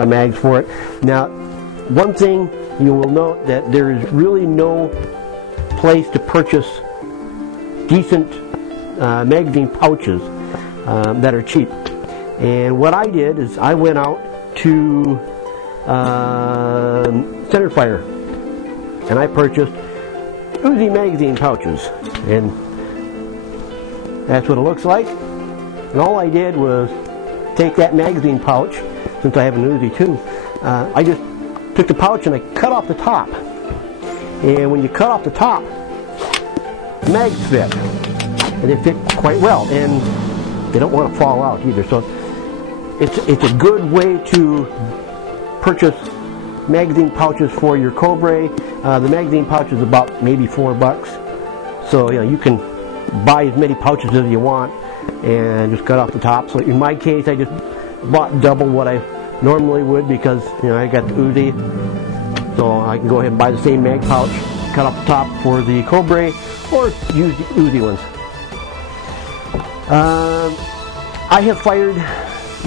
lot of mags for it. Now, one thing you will note that there is really no place to purchase decent magazine pouches that are cheap. And what I did is I went out to Center Fire and I purchased Uzi magazine pouches, and that's what it looks like. And all I did was take that magazine pouch, since I have an Uzi too, I just took the pouch and I cut off the top. And when you cut off the top, the mags fit, and they fit quite well, and they don't want to fall out either. So it's a good way to purchase magazine pouches for your Cobra. The magazine pouch is about maybe $4. So you can buy as many pouches as you want and just cut off the top. So in my case, I just bought double what I normally would, because I got the Uzi, so I can go ahead and buy the same mag pouch, cut off the top for the Cobra, or use the Uzi ones. I have fired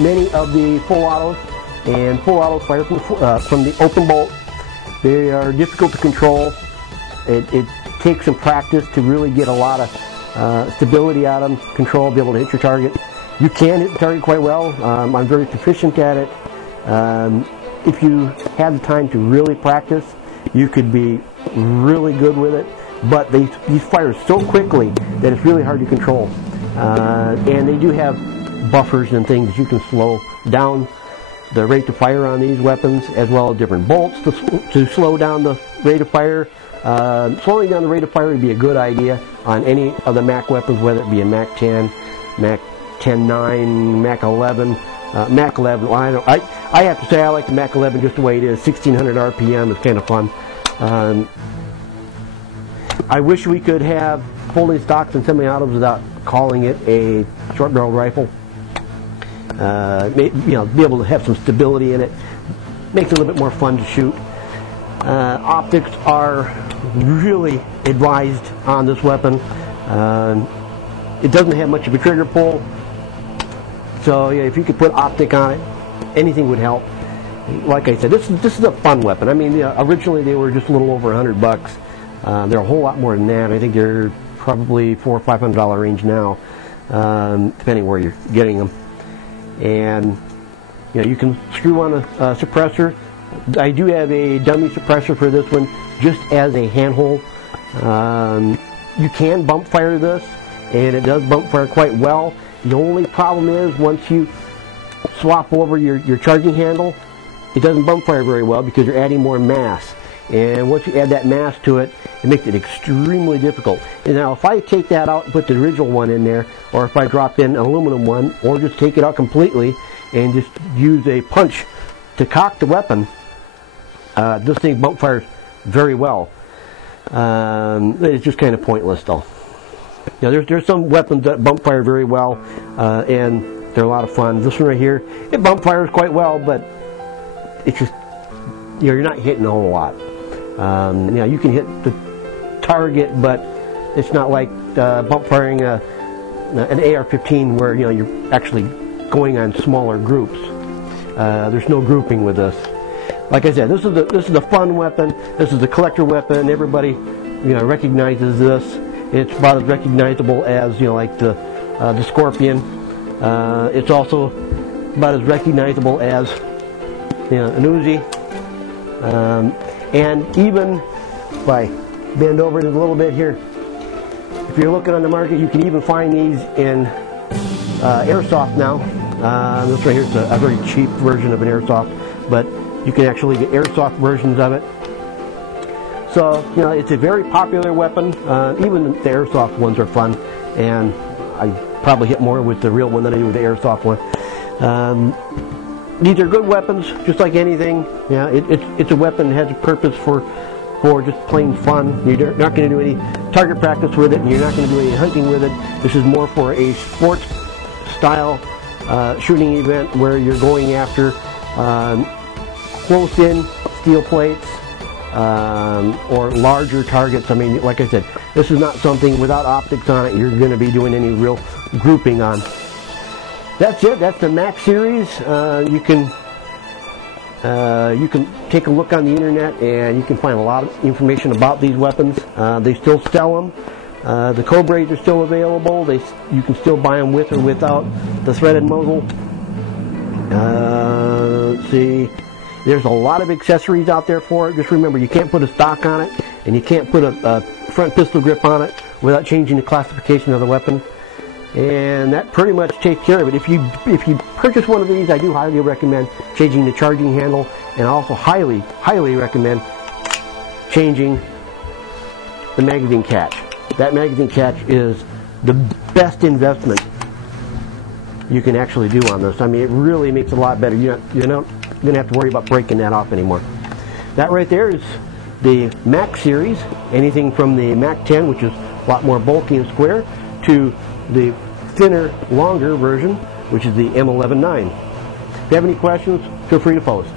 many of the full autos, and full autos fire from the open bolt. They are difficult to control. It takes some practice to really get a lot of stability out of them, control, be able to hit your target. You can hit the target quite well. I'm very proficient at it. If you had the time to really practice, you could be really good with it. But these fire so quickly that it's really hard to control. And they do have buffers and things that you can slow down the rate of fire on these weapons, as well as different bolts to slow down the rate of fire. Slowing down the rate of fire would be a good idea on any of the MAC weapons, whether it be a MAC10, MAC10-9, MAC11. MAC11, well, I have to say I like the MAC11 just the way it is. 1600 RPM is kind of fun. I wish we could have folding stocks and semi-autos without calling it a short-barreled rifle. Be able to have some stability in it. Makes it a little bit more fun to shoot. Optics are really advised on this weapon. It doesn't have much of a trigger pull, so if you could put optic on it, anything would help. Like I said, this is a fun weapon. I mean, originally they were just a little over $100. They're a whole lot more than that. I think they're probably $400 or $500 range now, depending where you're getting them. And you can screw on a suppressor. I do have a dummy suppressor for this one, just as a handhold. You can bump fire this, and it does bump fire quite well. The only problem is once you swap over your charging handle, it doesn't bump fire very well because you're adding more mass. And once you add that mass to it, it makes it extremely difficult. And now if I take that out and put the original one in there, or if I drop in an aluminum one, or just take it out completely and just use a punch to cock the weapon, this thing bump fires very well. It's just kind of pointless though. There's some weapons that bump fire very well, and they're a lot of fun. This one right here, it bump fires quite well, but it's just, you're not hitting a whole lot. You can hit the target, but it's not like bump firing an AR-15 where you're actually going on smaller groups. There's no grouping with this. Like I said, this is a fun weapon. This is a collector weapon. Everybody recognizes this. It's about as recognizable as like the Scorpion. It's also about as recognizable as an Uzi. And even if I bend over it a little bit here, if you're looking on the market, you can even find these in airsoft now. This right here is a very cheap version of an airsoft, but you can actually get airsoft versions of it. So it's a very popular weapon. Even the airsoft ones are fun, and I probably hit more with the real one than I do with the airsoft one. These are good weapons, just like anything. It's a weapon that has a purpose for just plain fun. You're not going to do any target practice with it, and you're not going to do any hunting with it. This is more for a sports style shooting event where you're going after close-in steel plates or larger targets. I mean, like I said, this is not something without optics on it you're going to be doing any real grouping on. That's it. That's the MAC series. You can You can take a look on the internet and you can find a lot of information about these weapons. They still sell them. The Cobras are still available. You can still buy them with or without the threaded muzzle. Let's see. There's a lot of accessories out there for it. Just remember, you can't put a stock on it, and you can't put a front pistol grip on it without changing the classification of the weapon. And that pretty much takes care of it. If you purchase one of these, I do highly recommend changing the charging handle, and I also highly recommend changing the magazine catch. That magazine catch is the best investment you can actually do on this. I mean, it really makes it a lot better. You're not going to have to worry about breaking that off anymore. That right there is the MAC series. Anything from the MAC10, which is a lot more bulky and square, to the thinner, longer version, which is the M11-9. If you have any questions, feel free to post.